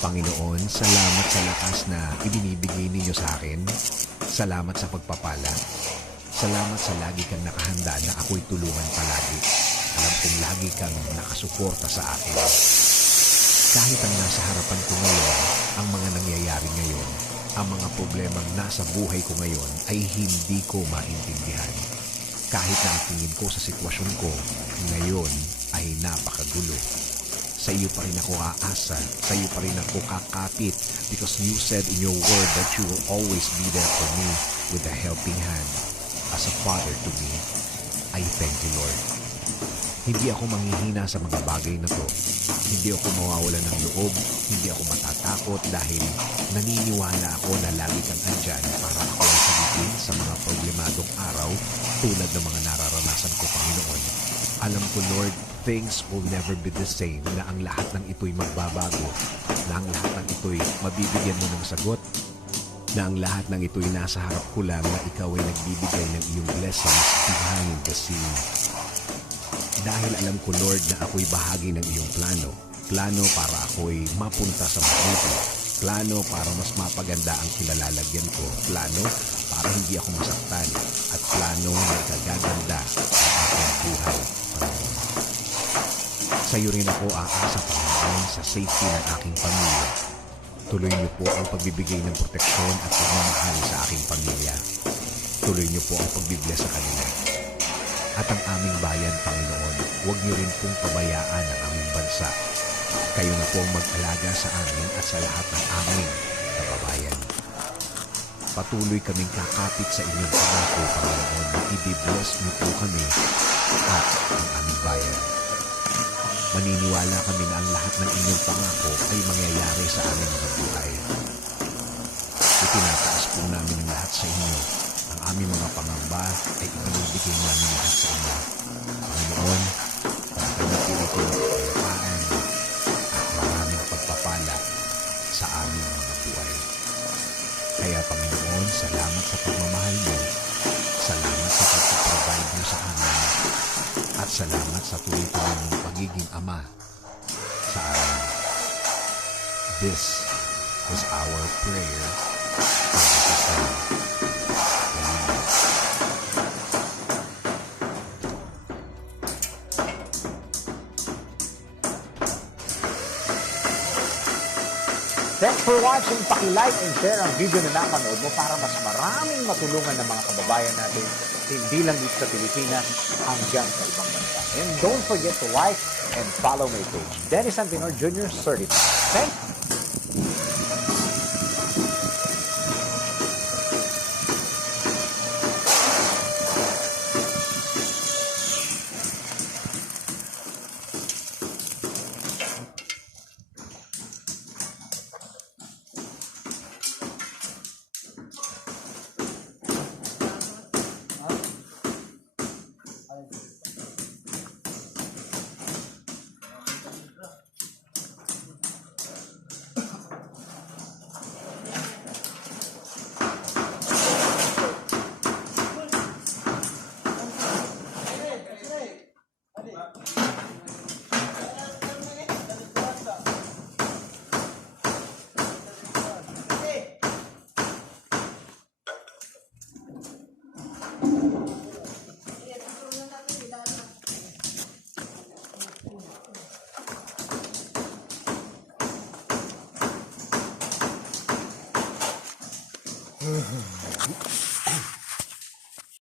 Panginoon, salamat sa lakas na ibinibigay ninyo sa akin. Salamat sa pagpapala. Salamat sa lagi kang nakahanda na ako'y tulungan palagi. Alam kong lagi kang nakasuporta sa akin. Kahit ang nasa harapan ko ngayon, ang mga nangyayari ngayon, ang mga problemang nasa buhay ko ngayon ay hindi ko maintindihan. Kahit na ang tingin ko sa sitwasyon ko ngayon ay napakagulo. Sa iyo pa rin ako aasa, sa iyo pa rin ako kakapit because you said in your word that you will always be there for me with a helping hand. As a father to me, I thank you, Lord. Hindi ako manghihina sa mga bagay na to. Hindi ako mawawalan ng loob, hindi ako matatakot dahil naniniwala ako na lagi kang andyan para ako ay sagutin sa mga problemadong araw tulad ng mga nararanasan ko, Panginoon. Alam ko, Lord, things will never be the same, na ang lahat ng ito'y magbabago, na ang lahat ng ito'y mabibigyan mo ng sagot, na ang lahat ng ito'y nasa harap ko lang na ikaw ay nagbibigay ng iyong blessings behind the scene. Dahil alam ko, Lord, na ako'y bahagi ng iyong plano. Plano para ako'y mapunta sa mabuti. Plano para mas mapaganda ang kinalalagyan ko. Plano para hindi ako masaktan. At plano na ikagaganda ang aking buhay. Sa iyo rin ako aasa, Panginoon, sa safety ng aking pamilya. Tuloy niyo po ang pagbibigay ng proteksyon at pagmamahal sa aking pamilya. Tuloy niyo po ang pagbibless sa kanila. At ang aming bayan, Panginoon, huwag niyo rin pong pabayaan ang aming bansa. Kayo na po ang mag-alaga sa amin at sa lahat ng aming kababayan. Patuloy kaming kakapit sa inyong pangako, Panginoon, na i-bless niyo po kami at ang aming bayan. Maniniwala kami na ang lahat ng inyong pangako ay mangyayari sa aming mga buhay. Itinataas po namin ang lahat sa inyo. Ang aming mga pangamba ay ibinibigay namin lahat sa inyo. Panginoon, pagkakamitin ito ng kapayapaan at maraming pagpapala sa aming mga buhay. Kaya Panginoon, salamat sa pagmamahal mo. Salamat sa pagpaprovide mo sa amin. At salamat sa tuloy-tuloy mong pagiging ama sa amin. This is our prayer. In Jesus' name. Amen. Thanks for watching. Paki-like and share ang video na napanood mo para mas maraming matulungan ng mga kababayan natin, hindi lang dito sa Pilipinas, hanggang sa ibang bansa. And don't forget to like and follow my page, Dennis Antinor Jr. Certified. Thanks!